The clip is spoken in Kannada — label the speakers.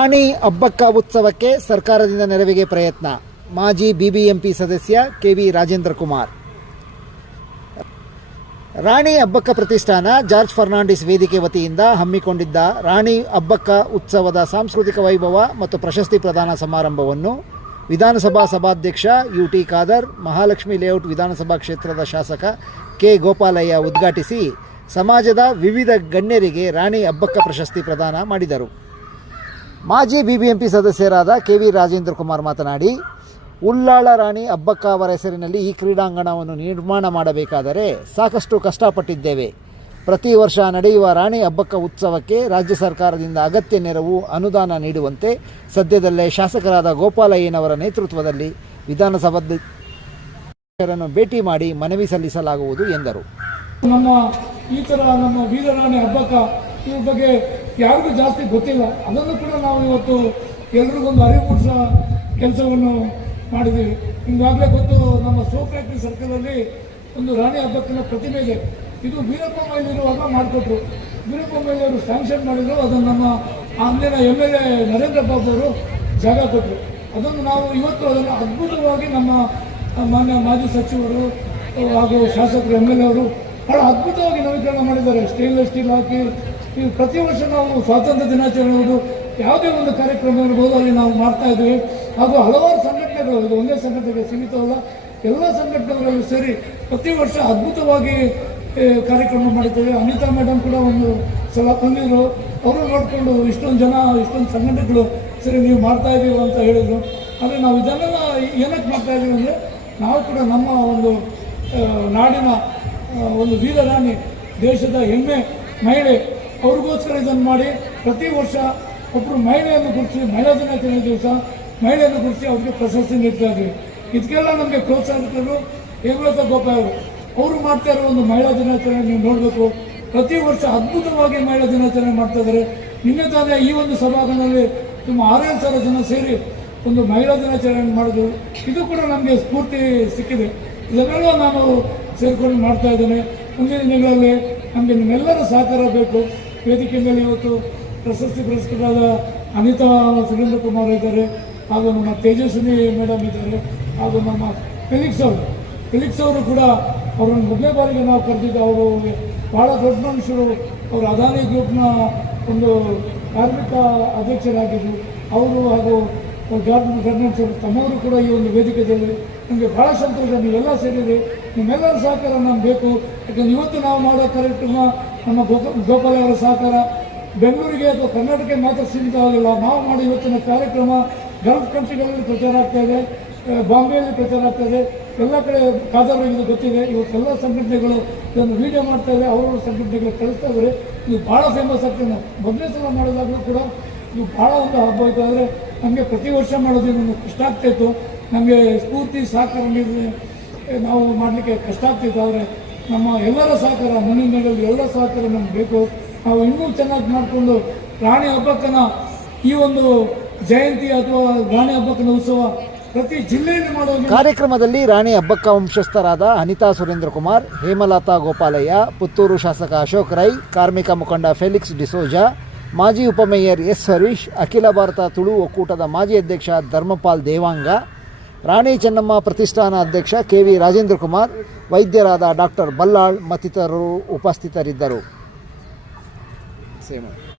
Speaker 1: ರಾಣಿ ಅಬ್ಬಕ್ಕ ಉತ್ಸವಕ್ಕೆ ಸರ್ಕಾರದಿಂದ ನೆರವಿಗೆ ಪ್ರಯತ್ನ. ಮಾಜಿ ಬಿಬಿಎಂಪಿ ಸದಸ್ಯ ಕೆವಿ ರಾಜೇಂದ್ರ ಕುಮಾರ್. ರಾಣಿ ಅಬ್ಬಕ್ಕ ಪ್ರತಿಷ್ಠಾನ, ಜಾರ್ಜ್ ಫರ್ನಾಂಡಿಸ್ ವೇದಿಕೆ ವತಿಯಿಂದ ಹಮ್ಮಿಕೊಂಡಿದ್ದ ರಾಣಿ ಅಬ್ಬಕ್ಕ ಉತ್ಸವದ ಸಾಂಸ್ಕೃತಿಕ ವೈಭವ ಮತ್ತು ಪ್ರಶಸ್ತಿ ಪ್ರದಾನ ಸಮಾರಂಭವನ್ನು ವಿಧಾನಸಭಾ ಸಭಾಧ್ಯಕ್ಷ U T Khader, Mahalakshmi layout ವಿಧಾನಸಭಾ ಕ್ಷೇತ್ರದ ಶಾಸಕ ಕೆ. ಗೋಪಾಲಯ್ಯ ಉದ್ಘಾಟಿಸಿ, ಸಮಾಜದ ವಿವಿಧ ಗಣ್ಯರಿಗೆ ರಾಣಿ ಅಬ್ಬಕ್ಕ ಪ್ರಶಸ್ತಿ ಪ್ರದಾನ ಮಾಡಿದರು. ಮಾಜಿ ಬಿಬಿಎಂಪಿ ಸದಸ್ಯರಾದ ಕೆ ವಿ ರಾಜೇಂದ್ರ ಕುಮಾರ್ ಮಾತನಾಡಿ, ಉಳ್ಳಾಳ ರಾಣಿ ಅಬ್ಬಕ್ಕ ಅವರ ಹೆಸರಿನಲ್ಲಿ ಈ ಕ್ರೀಡಾಂಗಣವನ್ನು ನಿರ್ಮಾಣ ಮಾಡಬೇಕಾದರೆ ಸಾಕಷ್ಟು ಕಷ್ಟಪಟ್ಟಿದ್ದೇವೆ. ಪ್ರತಿ ವರ್ಷ ನಡೆಯುವ ರಾಣಿ ಅಬ್ಬಕ್ಕ ಉತ್ಸವಕ್ಕೆ ರಾಜ್ಯ ಸರ್ಕಾರದಿಂದ ಅಗತ್ಯ ನೆರವು, ಅನುದಾನ ನೀಡುವಂತೆ ಸದ್ಯದಲ್ಲೇ ಶಾಸಕರಾದ ಗೋಪಾಲಯ್ಯನವರ ನೇತೃತ್ವದಲ್ಲಿ ವಿಧಾನಸಭಾಧ್ಯಕ್ಷರನ್ನು ಭೇಟಿ ಮಾಡಿ ಮನವಿ ಸಲ್ಲಿಸಲಾಗುವುದು ಎಂದರು.
Speaker 2: ನಮ್ಮ ಈ ಥರ ನಮ್ಮ ವೀರರಾಣಿ ಹಬ್ಬಕ್ಕ ಈ ಬಗ್ಗೆ ಯಾರಿಗೂ ಜಾಸ್ತಿ ಗೊತ್ತಿಲ್ಲ. ಅದನ್ನು ಕೂಡ ನಾವು ಇವತ್ತು ಎಲ್ರಿಗೊಂದು ಅರಿವು ಮೂಡಿಸೋ ಕೆಲಸವನ್ನು ಮಾಡಿದ್ದೀವಿ. ನಿಮ್ಗಾಗಲೇ ಗೊತ್ತು, ನಮ್ಮ ಸೋಕ್ರಾಕ್ಟಿ ಸರ್ಕಲಲ್ಲಿ ಒಂದು ರಾಣಿ ಹಬ್ಬಕ್ಕಿನ ಪ್ರತಿಮೆ ಇದೆ. ಇದು ವೀರಪ್ಪ ಮೈಲಿರುವಾಗ ಮಾಡಿಕೊಟ್ರು. ವೀರಪ್ಪ ಮೈಲಿಯವರು ಸ್ಯಾಂಕ್ಷನ್ ಮಾಡಿದ್ರು, ಅದನ್ನು ನಮ್ಮ ಅಂದಿನ M L A Narendra Babu ಅವರು ಜಾಗ ಕೊಟ್ಟರು ಅದನ್ನು ನಾವು ಇವತ್ತು ಅದನ್ನು ಅದ್ಭುತವಾಗಿ ನಮ್ಮ ಮಾನ್ಯ ಮಾಜಿ ಸಚಿವರು ಹಾಗೂ ಶಾಸಕರು, ಎಂ ಎಲ್ ಎ ಅವರು ಬಹಳ ಅದ್ಭುತವಾಗಿ ನವೀಕರಣ ಮಾಡಿದ್ದಾರೆ. ಸ್ಟೇನ್ಲೆಸ್ ಸ್ಟೀಲ್ ಹಾಕಿ ಈ ಪ್ರತಿ ವರ್ಷ ನಾವು ಸ್ವಾತಂತ್ರ್ಯ ದಿನಾಚರಣೆ ಇರ್ಬೋದು ಯಾವುದೇ ಒಂದು ಕಾರ್ಯಕ್ರಮ ಇರ್ಬೋದು ಅಲ್ಲಿ ನಾವು ಮಾಡ್ತಾ ಇದ್ದೀವಿ ಅದು ಹಲವಾರು ಸಂಘಟನೆಗಳು ಇದು ಒಂದೇ ಸಂಘಟನೆಗೆ ಸೀಮಿತವಲ್ಲ. ಎಲ್ಲ ಸಂಘಟನೆಗಳಲ್ಲೂ ಸೇರಿ ಪ್ರತಿ ವರ್ಷ ಅದ್ಭುತವಾಗಿ ಕಾರ್ಯಕ್ರಮ ಮಾಡಿದ್ದೇವೆ. ಅನಿತಾ ಮೇಡಮ್ ಕೂಡ ಒಂದು ಸಲ ಬಂದಿದ್ರು. ಅವರು ನೋಡಿಕೊಂಡು ಇಷ್ಟೊಂದು ಜನ, ಇಷ್ಟೊಂದು ಸಂಘಟನೆಗಳು ಸರಿ ನೀವು ಮಾಡ್ತಾ ಇದ್ದೀವಿ ಅಂತ ಹೇಳಿದರು. ಆದರೆ ನಾವು ಇದನ್ನೆಲ್ಲ ಏನಕ್ಕೆ ಮಾಡ್ತಾ ಇದ್ದೀವಿ ಅಂದರೆ, ನಾವು ಕೂಡ ನಮ್ಮ ಒಂದು ನಾಡಿನ ಒಂದು ವೀರರಾಣಿ ದೇಶದ ಹೆಮ್ಮೆ, ಮಹಿಳೆ ಅವ್ರಿಗೋಸ್ಕರ ಇದನ್ನು ಮಾಡಿ ಪ್ರತಿ ವರ್ಷ ಒಬ್ಬರು ಮಹಿಳೆಯನ್ನು ಕುರಿಸಿ ಮಹಿಳಾ ದಿನಾಚರಣೆ ದಿವಸ ಮಹಿಳೆಯನ್ನು ಕುರಿಸಿ ಅವ್ರಿಗೆ ಪ್ರಶಸ್ತಿ ನೀಡ್ತಾ ಇದ್ವಿ. ಇದಕ್ಕೆಲ್ಲ ನಮಗೆ ಪ್ರೋತ್ಸಾಹಿಸಿದ್ರು ಹೇಮಲತಾ ಗೋಪಾಲ್ ಅವರು. ಅವರು ಮಾಡ್ತಾ ಇರೋ ಒಂದು ಮಹಿಳಾ ದಿನಾಚರಣೆ ನೀವು ನೋಡಬೇಕು. ಪ್ರತಿ ವರ್ಷ ಅದ್ಭುತವಾಗಿ ಮಹಿಳಾ ದಿನಾಚರಣೆ ಮಾಡ್ತಾ ಇದ್ದಾರೆ. ನಿನ್ನೆ ತಾನೇ ಈ ಒಂದು ಸಭಾಂಗಣದಲ್ಲಿ ತುಂಬ ಆರೇಳು ಸಾವಿರ ಜನ ಸೇರಿ ಒಂದು ಮಹಿಳಾ ದಿನಾಚರಣೆ ಮಾಡಿದ್ರು. ಇದು ಕೂಡ ನಮಗೆ ಸ್ಫೂರ್ತಿ ಸಿಕ್ಕಿದೆ. ಇದನ್ನೆಲ್ಲ ನಾನು ಸೇರಿಕೊಂಡು ಮಾಡ್ತಾ ಇದ್ದೇನೆ. ಮುಂದಿನ ದಿನಗಳಲ್ಲಿ ನಮಗೆ ನಿಮ್ಮೆಲ್ಲರ ಸಹಕಾರ ಬೇಕು. ವೇದಿಕೆ ಮೇಲೆ ಇವತ್ತು ಪ್ರಶಸ್ತಿ ಪುರಸ್ಕೃತರಾದ ಅನಿತಾ ಸುರೇಂದ್ರ ಕುಮಾರ್ ಇದ್ದಾರೆ ಹಾಗೂ ನಮ್ಮ ತೇಜಸ್ವಿನಿ ಮೇಡಮ್ ಇದ್ದಾರೆ ಹಾಗೂ ನಮ್ಮ ಫಿಲಿಕ್ಸ್ ಅವರು. ಫಿಲಿಕ್ಸ್ ಅವರು ಕೂಡ ಅವರನ್ನು ಮೊದಲನೇ ಬಾರಿಗೆ ನಾವು ಕರೆದಿದ್ದು ಅವರು ಭಾಳ ದೊಡ್ಡ ಮನುಷ್ಯರು. ಅವರು ಅದಾನಿ ಗ್ರೂಪ್ನ ಒಂದು ಕಾರ್ಮಿಕ ಅಧ್ಯಕ್ಷರಾಗಿದ್ದರು ಅವರು ಹಾಗೂ ಫರ್ನಾಂಡ್ಸ್ ಅವರು ತಮ್ಮವರು ಕೂಡ ಈ ಒಂದು ವೇದಿಕೆಯಲ್ಲಿ ನಮಗೆ ಭಾಳ ಸಂತೋಷ. ನೀವೆಲ್ಲ ಸೇರಿರಿ. ನಿಮ್ಮೆಲ್ಲರ ಸಹಕಾರ ನಮ್ಗೆ ಬೇಕು. ಯಾಕಂದ್ರೆ ಇವತ್ತು ನಾವು ಮಾಡೋ ಕಾರ್ಯಕ್ರಮ ನಮ್ಮ ಗೋಪ, ಗೋಪಾಲ ಅವರ ಸಹಕಾರ ಬೆಂಗಳೂರಿಗೆ ಅಥವಾ ಕರ್ನಾಟಕಕ್ಕೆ ಮಾತ್ರ ಸೀಮಿತವಾಗಿಲ್ಲ ನಾವು ಮಾಡೋ ಇವತ್ತಿನ ಕಾರ್ಯಕ್ರಮ ಗಲ್ಫ್ ಕಂಟ್ರಿಗಳಲ್ಲಿ ಪ್ರಚಾರ ಆಗ್ತಾ ಇದೆ ಬಾಂಬೆಯಲ್ಲಿ ಪ್ರಚಾರ ಆಗ್ತಾ ಇದೆ. ಎಲ್ಲ ಕಡೆ ಇದು ಗೊತ್ತಿದೆ. ಇವತ್ತೆಲ್ಲ ಸಂಘಟನೆಗಳು ಇದನ್ನು ವೀಡಿಯೋ ಮಾಡ್ತಾ ಇದ್ದಾರೆ ಅವರವ್ರ ಸಂಘಟನೆಗಳು ಕಳಿಸ್ತಾ ಇದ್ದಾರೆ ಇದು ಭಾಳ ಫೇಮಸ್ ಆಗ್ತದೆ ಮೊದಲನೇ ಸಲ ಮಾಡೋದಾಗಲೂ ಕೂಡ ಇದು ಭಾಳ ಒಂದು ಹಬ್ಬ ಆಯಿತು. ಆದರೆ ನಮಗೆ ಪ್ರತಿ ವರ್ಷ ಮಾಡೋದು ನಮಗೆ ಕಷ್ಟ ಆಗ್ತಾಯಿತ್ತು ನಮಗೆ ಸ್ಫೂರ್ತಿ, ಸಹಕಾರ ನೀಡಿದ್ರೆ ನಾವು ಮಾಡಲಿಕ್ಕೆ ಕಷ್ಟ ಆಗ್ತಿತ್ತು ಆದರೆ ನಮ್ಮ ಎಲ್ಲರ ಸಹಕಾರ ಮುಂದಿನ ದಿನಗಳಲ್ಲಿ ಎಲ್ಲ ಸಹಕಾರ ನಮ್ಗೆ ಬೇಕು. ನಾವು ಇನ್ನೂ ಚೆನ್ನಾಗಿ ಮಾಡಿಕೊಂಡು ರಾಣಿ ಹಬ್ಬಕ್ಕನ ಈ ಒಂದು ಜಯಂತಿ ಅಥವಾ ರಾಣಿ ಹಬ್ಬಕ್ಕನ ಉತ್ಸವ ಪ್ರತಿ ಜಿಲ್ಲೆಯಲ್ಲಿ ಮಾಡುವ
Speaker 1: ಕಾರ್ಯಕ್ರಮದಲ್ಲಿ ರಾಣಿ ಹಬ್ಬಕ್ಕ ವಂಶಸ್ಥರಾದ ಅನಿತಾ ಸುರೇಂದ್ರ ಕುಮಾರ್, ಹೇಮಲತಾ ಗೋಪಾಲಯ್ಯ, ಪುತ್ತೂರು ಶಾಸಕ ಅಶೋಕ್ ರೈ, ಕಾರ್ಮಿಕ ಮುಖಂಡ ಫೆಲಿಕ್ಸ್ ಡಿಸೋಜಾ, ಮಾಜಿ ಉಪಮೇಯರ್ ಎಸ್ ಹರೀಶ್, ಅಖಿಲ ಭಾರತ ತುಳು ಒಕ್ಕೂಟದ ಮಾಜಿ ಅಧ್ಯಕ್ಷ ಧರ್ಮಪಾಲ್ ದೇವಾಂಗ ರಾಣಿ ಚೆನ್ನಮ್ಮ ಪ್ರತಿಷ್ಠಾನ ಅಧ್ಯಕ್ಷ ಕೆ ವಿ ರಾಜೇಂದ್ರ ಕುಮಾರ್ ವೈದ್ಯರಾದ ಡಾಕ್ಟರ್ ಬಲ್ಲಾಳ್ ಮತ್ತಿತರರು ಉಪಸ್ಥಿತರಿದ್ದರು.